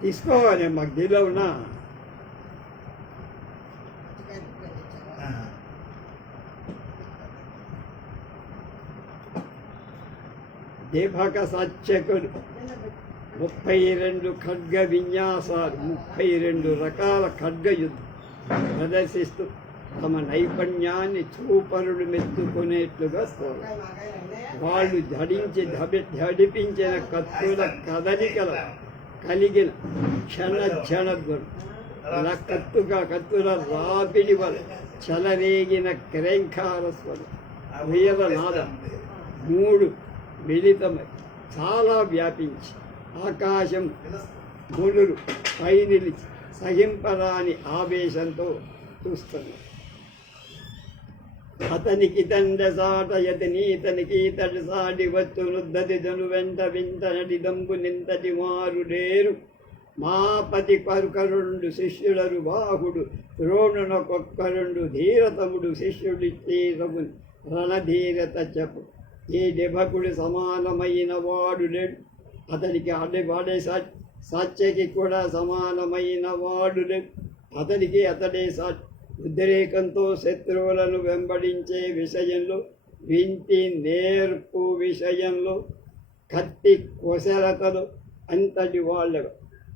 తీసుకోవాలి మాకు దీనిలో ఉన్నా. దీపక సత్యకులు ముప్పై రెండు ఖడ్గ విన్యాసాలు ముప్పై రెండు రకాల ఖడ్గ యుద్ధం ప్రదర్శిస్తూ తమ నైపుణ్యాన్ని చూపరుడు మెచ్చుకునేట్లుగా వాళ్ళు ధరించి ధబి ధడిపించిన కత్తుల కదలికల కలిగిన క్షణ క్షణ గుణం. కత్తుగా కత్తుల రాపిడి వల చలరేగిన క్రేంకార స్వరం. వీర మూడు మిళితమై చాలా వ్యాపించి ఆకాశం గుణులు పై నిలిచి సహింపరాని ఆవేశంతో చూస్తుంది అతనికి తండ్రి సాటయతి నీతనికి ఇతడి సాటి వచ్చు నుద్దతి జను వెంట వింట దంపు నింతటి మారుడేరు మాపతి కరుకరుండు శిష్యుడరు బాహుడు ద్రోణునకొక్కరుండు ధీరతముడు శిష్యుడిచ్చే రఘుని రణధీరత చెప్పు. ఈ డిభకుడు సమానమైన వాడు లేడు. అతనికి అడ్డి వాడే సా- సత్యకి కూడా సమానమైన వాడు లేడు. అతనికి అతడే సా ఉద్రేకంతో శత్రువులను వెంబడించే విషయంలో వింటి నేర్పు విషయంలో కత్తి కుశలతలు అంతటి వాళ్ళు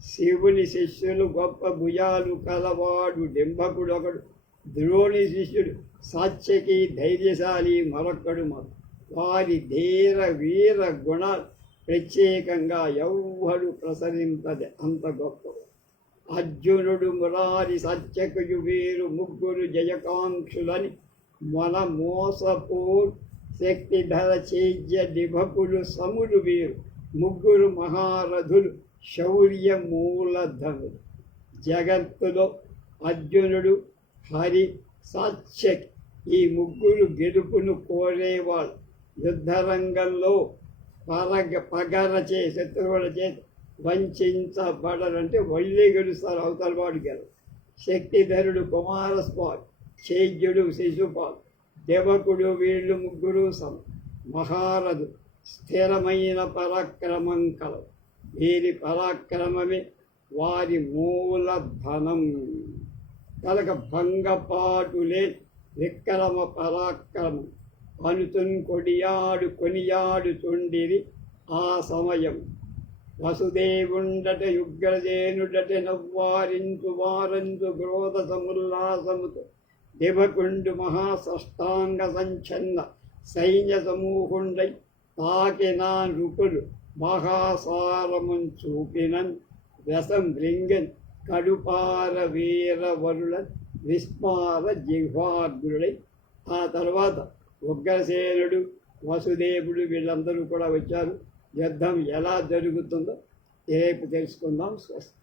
శివుని శిష్యులు గొప్ప భుజాలు కలవాడు డింబకుడు ఒకడు ద్రోణి శిష్యుడు సాత్యకి ధైర్యశాలి మరొక్కడు మాకు వారి ధీర వీర గుణాలు ప్రత్యేకంగా ఎవ్వడు ప్రసరింపది అంత గొప్ప అర్జునుడు మురారి సత్యకుయు వీరు ముగ్గురు జయకాంక్షులని మన మోసపూర్ శక్తిధర చేజ్య నిభకులు సములు వీరు ముగ్గురు మహారథులు శౌర్య మూలధనులు. జగత్తులో అర్జునుడు హరి సాత్యక్ ఈ ముగ్గురు గెలుపును కోరేవాళ్ళు. యుద్ధరంగంలో పరగ పగర చే శత్రువుల చేత వంచబడరంటే వళ్ళీ సార్ అవతల వాడు గారు. శక్తిధరుడు కుమారస్వామి చైద్యుడు శిశుపాల్ దేవకుడు వీళ్ళు ముగ్గురు సమ మహారథు స్థిరమైన పరాక్రమం కలవు వీరి పరాక్రమమే వారి మూలధనం కలక భంగపాటులే విక్రమ పరాక్రమం. అనుతున్ కొడియాడు కొనియాడు తొండిరి ఆ సమయం. వసుదేవుండట యుగ్రజేనుడట నవ్వారించు వారంచు క్రోధ సముల్లాసముతో దివకుండు మహాసష్టాంగ సంచన్న సైన్య సమూహుండై తాకినా నృపులు మహాసారమున్ చూపినన్ రసం భృంగన్ కడుపార వీరవరుల విస్మార జిహ్వాగ్రుడై ఆ తర్వాత ఉగ్రసేనుడు వసుదేవుడు వీళ్ళందరూ కూడా వచ్చారు. యుద్ధం ఎలా జరుగుతుందో రేపు తెలుసుకుందాం. స్వస్తి